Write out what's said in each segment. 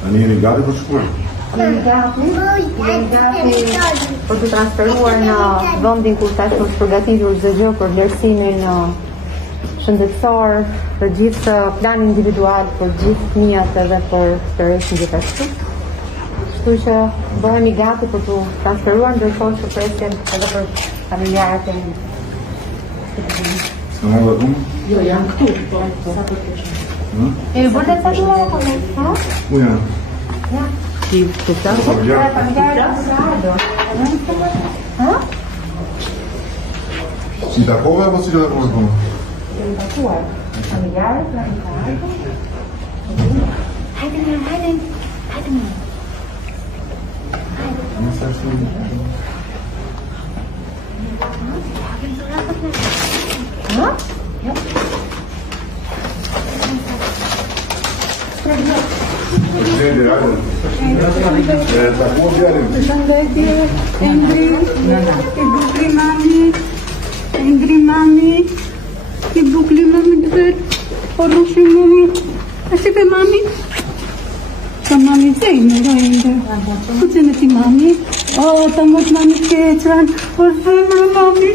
Tani jeni gati për shkuar? Jeni gati për të transferuar në vendin ku tash është përgatitur çdo gjë për vlerësimin shëndetësor, për gjithë planin individual, për gjithë fëmijët edhe për tërheqjen gjithashtu. Kështu që bëhemi gati për të transferuar, ndërkohë që presim edhe për familjarët e mi. S'ka marrë dhe tumë? Jo, janë këtu, po sa për të shumë. E vërtet sa duha e kone? Ku janë? Ja. Ti të ta? Si takove apo si që takove tumë? Kemi takuar familjarët, hajde mirë. Nëse është Endri mami, i bukli mami dëvet, o rushi mami, a si pe mami? Ka mami zejnë, rojnë, ku që në ti mami? O, ta mos mami keqran, o zemrë mami.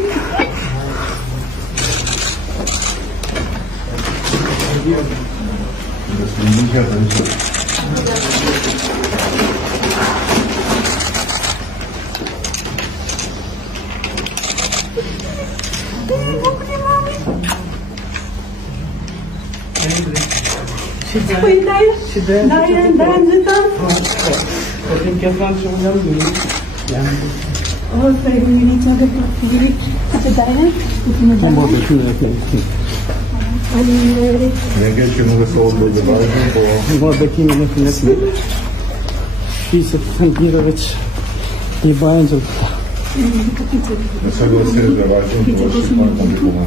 Nege që nuk e sotë dhe dhe vajzën, po... Nga bekimi në finet me Fisë të thënë tjere veç një bajën që të ta. Nëse dhe se dhe vajzën, po është që parë komplikohë.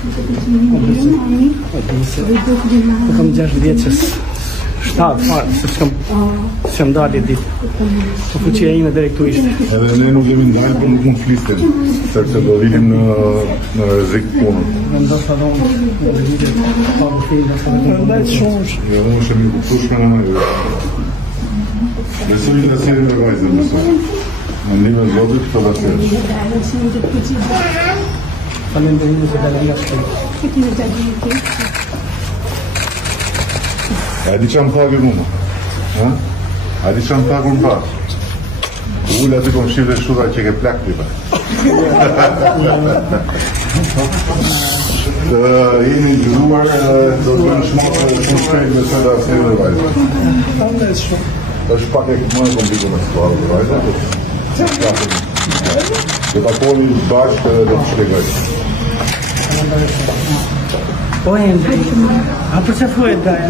Të kam 6 vjeqës 7 farë, se që më dalë ditë. Po fuqia ime direkt tu ishte. Edhe ne nuk jemi ndajnë, po nuk mund flistin, sepse do vidim në rrezik punën. Vendosa do unë në rritë, pa më fejnë, sa në ndajtë shumë. Jo, unë është mi kuptushme në nëjë. Besu i në sirë në vajzën, besu. Në ndime zotit, të dhe sirë. Sa me ndërinu se dalë nga shkëllë. A di që më thakë mu më? A di që më thakë më thakë? Ullë aty kom shqivë dhe shuda që ke plak të i pa. Jemi gjëruar, do të bënë shmatë shumë shpejt me sëda asnjë dhe vajzë. është pak e më e komplikuar me situatë dhe vajzë. Do ta koni bashkë dhe do të shpjegoj. Po e ndë, a për që fu e dajë?